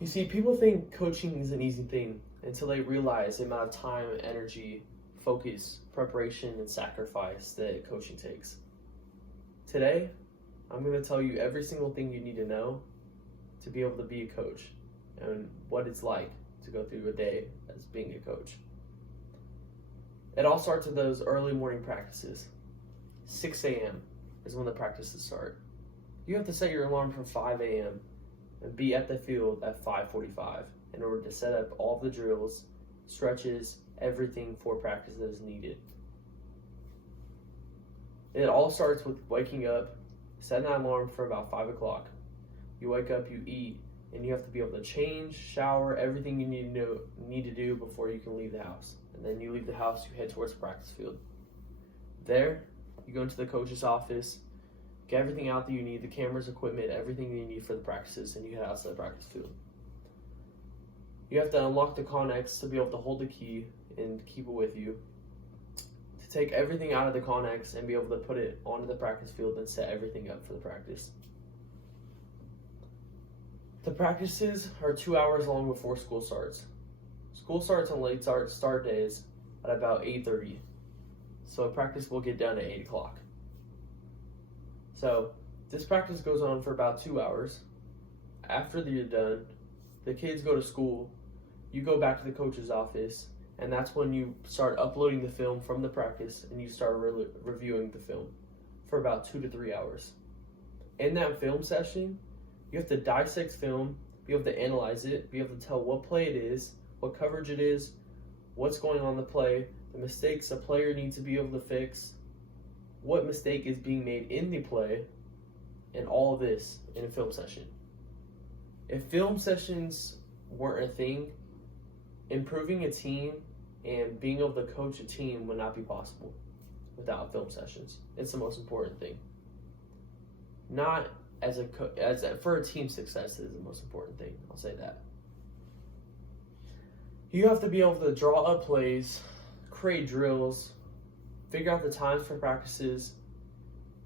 You see, people think coaching is an easy thing until they realize the amount of time, energy, focus, preparation, and sacrifice that coaching takes. Today, I'm going to tell you every single thing you need to know to be able to be a coach and what it's like to go through a day as being a coach. It all starts with those early morning practices. 6 a.m. is when the practices start. You have to set your alarm for 5 a.m. and be at the field at 5:45 in order to set up all the drills, stretches, everything for practice that is needed. It all starts with waking up, setting that alarm for about 5 o'clock. You wake up, you eat, and you have to be able to change, shower, everything you need to do before you can leave the house. And then you leave the house, you head towards the practice field. There, you go into the coach's office, get everything out that you need, the cameras, equipment, everything you need for the practices, and you head out to the practice field. You have to unlock the Connex to be able to hold the key and keep it with you. To take everything out of the Connex and be able to put it onto the practice field and set everything up for the practice. The practices are 2 hours long before school starts. School starts on late start days at about 8:30. So practice will get done at 8 o'clock. So this practice goes on for about 2 hours. After you're done, the kids go to school, you go back to the coach's office, and that's when you start uploading the film from the practice and you start reviewing the film for about 2 to 3 hours. In that film session, you have to dissect film, be able to analyze it, be able to tell what play it is, what coverage it is, what's going on in the play, the mistakes a player needs to be able to fix, what mistake is being made in the play, and all of this in a film session. If film sessions weren't a thing, improving a team and being able to coach a team would not be possible without film sessions. It's the most important thing. Not for a team success is the most important thing. I'll say that. You have to be able to draw up plays, create drills, figure out the times for practices,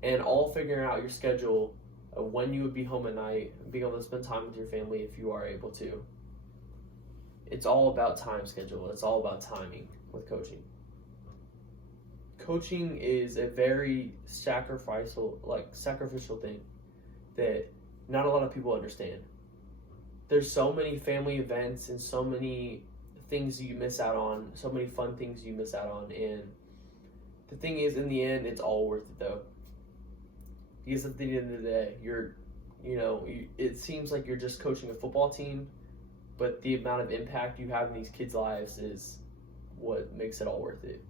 and all figuring out your schedule of when you would be home at night and being able to spend time with your family if you are able to. It's all about time schedule. It's all about timing with coaching. Coaching is a very sacrificial thing that not a lot of people understand. There's so many family events and so many things you miss out on, so many fun things you miss out on, and the thing is, in the end, it's all worth it though. Because at the end of the day, it seems like you're just coaching a football team, but the amount of impact you have in these kids' lives is what makes it all worth it.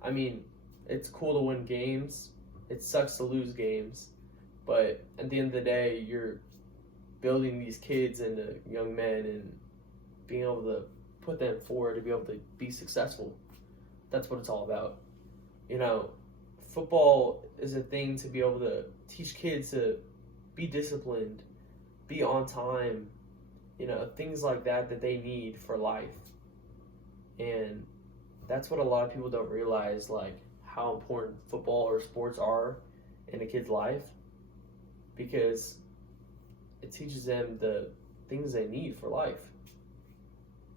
I mean, it's cool to win games. It sucks to lose games. But at the end of the day, you're building these kids into young men and being able to put them forward to be able to be successful. That's what it's all about. Football is a thing to be able to teach kids to be disciplined, be on time, things like that they need for life. And that's what a lot of people don't realize, like how important football or sports are in a kid's life, because it teaches them the things they need for life.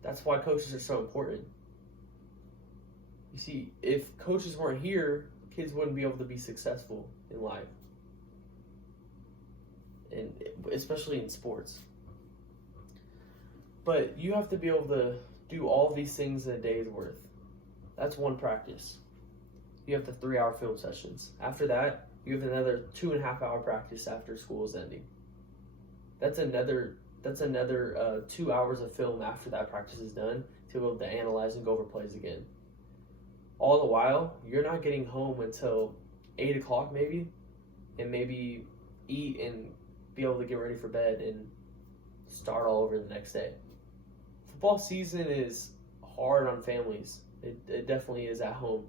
That's why coaches are so important. You see, if coaches weren't here, kids wouldn't be able to be successful in life, and especially in sports. But you have to be able to do all these things in a day's worth. That's one practice. You have the 3-hour film sessions. After that, you have another 2.5-hour practice after school is ending. That's another 2 hours of film after that practice is done to be able to analyze and go over plays again. All the while, you're not getting home until 8 o'clock maybe, and maybe eat and be able to get ready for bed and start all over the next day. Football season is hard on families. It definitely is at home,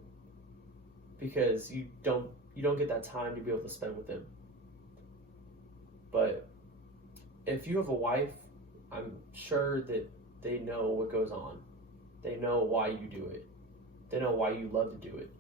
because you don't get that time to be able to spend with them. But if you have a wife, I'm sure that they know what goes on. They know why you do it. They know why you love to do it.